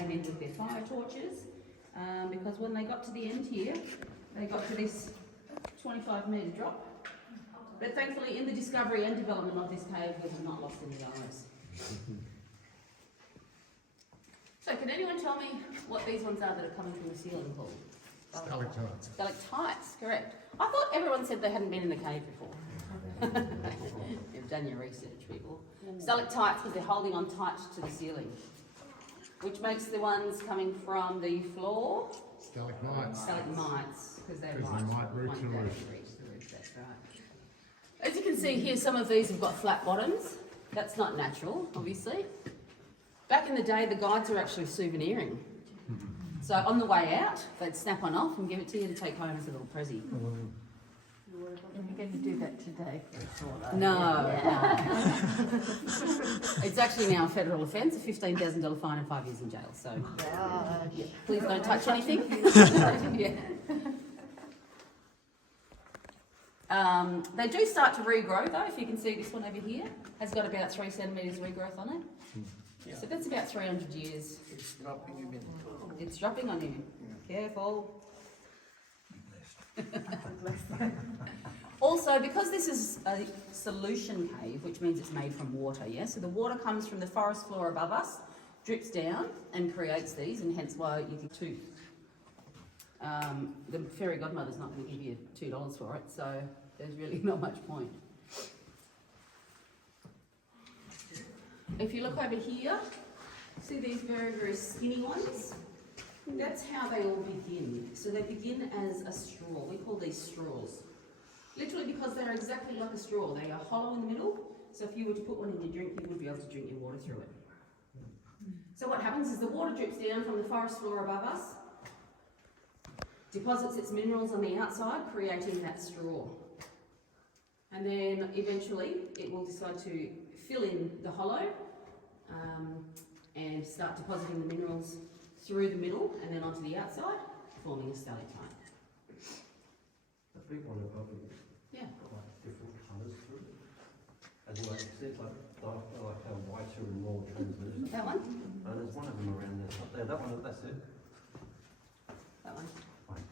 came in with their fire torches, because when they got to the end here, they got to this 25-metre drop. But thankfully, in the discovery and development of this cave, we have not lost any lives. So can anyone tell me what these ones are that are coming from the ceiling called? Stalactites. Stalactites, correct. I thought everyone said they hadn't been in the cave before. You've done your research, people. Stalactites because they're holding on tight to the ceiling, which makes the ones coming from the floor Stalagmites. stalagmites, because they Because they might reach the roof. reach the roof, that's right. As you can see here, some of these have got flat bottoms. That's not natural, obviously. Back in the day, the guides were actually souveniring. So on the way out, they'd snap one off and give it to you to take home as a little present. And you're going to do that today? No. It's actually now a federal offence, a $15,000 fine and 5 years in jail. So yeah, please don't touch anything. Yeah. They do start to regrow though. If you can see this one over here, has got about 3 centimetres regrowth on it. So that's about 300 years. It's dropping a bit. It's dropping on you. Careful. Also, because this is a solution cave, which means it's made from water, yeah? So the water comes from the forest floor above us, drips down and creates these, and hence why you get two. The fairy godmother's not going to give you $2 for it, so there's really not much point. If you look over here, see these very, very skinny ones? That's how they all begin. So they begin as a straw. We call these straws. Literally because they're exactly like a straw. They are hollow in the middle, so if you were to put one in your drink, you would be able to drink your water through it. So what happens is the water drips down from the forest floor above us, deposits its minerals on the outside, creating that straw. And then eventually it will decide to fill in the hollow and start depositing the minerals through the middle and then onto the outside, forming a stalactite. The big one above it, Yeah. like different colours through it. As in like, it's like how whiter and more translucent. That one? There's one of them around there, up there, that one, that's it. That one. Right.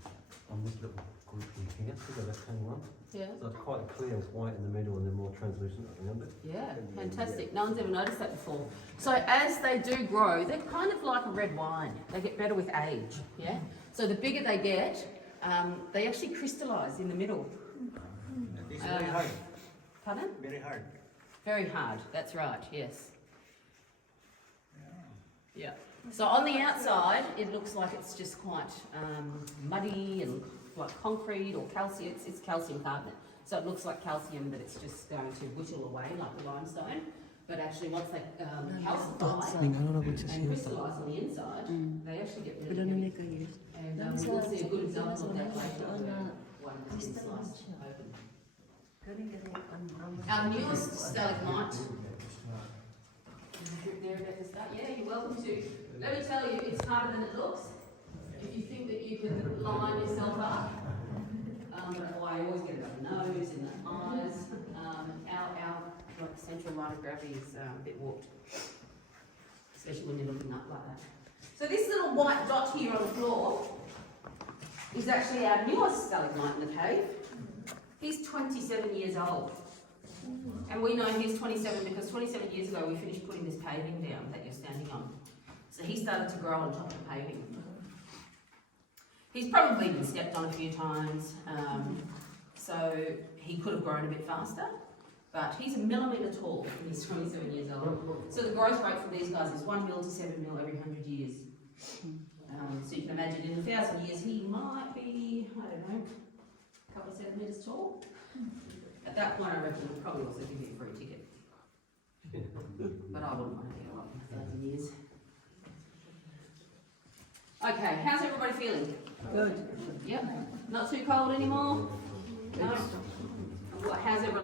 On this little group in here, see the left-hand one? Yeah. So it's quite clear, it's white in the middle and then more translucent around it. Yeah, fantastic. No one's ever noticed that before. So as they do grow, they're kind of like a red wine. They get better with age, yeah? So the bigger they get, they actually crystallise in the middle. It's very hard. Pardon? Very hard. Very hard, that's right, yes. Yeah. So on the outside, it looks like it's just quite muddy and like concrete or calcium. It's calcium carbonate. So it looks like calcium, but it's just going to whittle away like the limestone. But actually, once they calcify and crystallise on the inside, they actually get really big. And we'll see a good example of that later where one has been sliced open. Our newest stalagmite. They're about to start. Yeah, you're welcome to. Let me tell you, it's harder than it looks. If you think that you can line yourself up, I always get it up the nose and the eyes. Our like, central line of gravity is a bit warped, especially when you're looking up like that. So this little white dot here on the floor is actually our newest stalagmite in the cave. He's 27 years old. And we know he's 27 because 27 years ago we finished putting this paving down that you're standing on. So he started to grow on top of the paving. He's probably been stepped on a few times, so he could have grown a bit faster, but he's a millimetre tall and he's 27 years old. So the growth rate for these guys is 1 mil to 7 mil every 100 years. So you can imagine in 1,000 years he might be, I don't know, a couple of centimetres tall. At that point I reckon we'll probably also give you a free ticket. But I wouldn't want to be alive in 1,000 years. Okay, how's everybody feeling? Good. Yep. Not too cold anymore? No? How's everyone?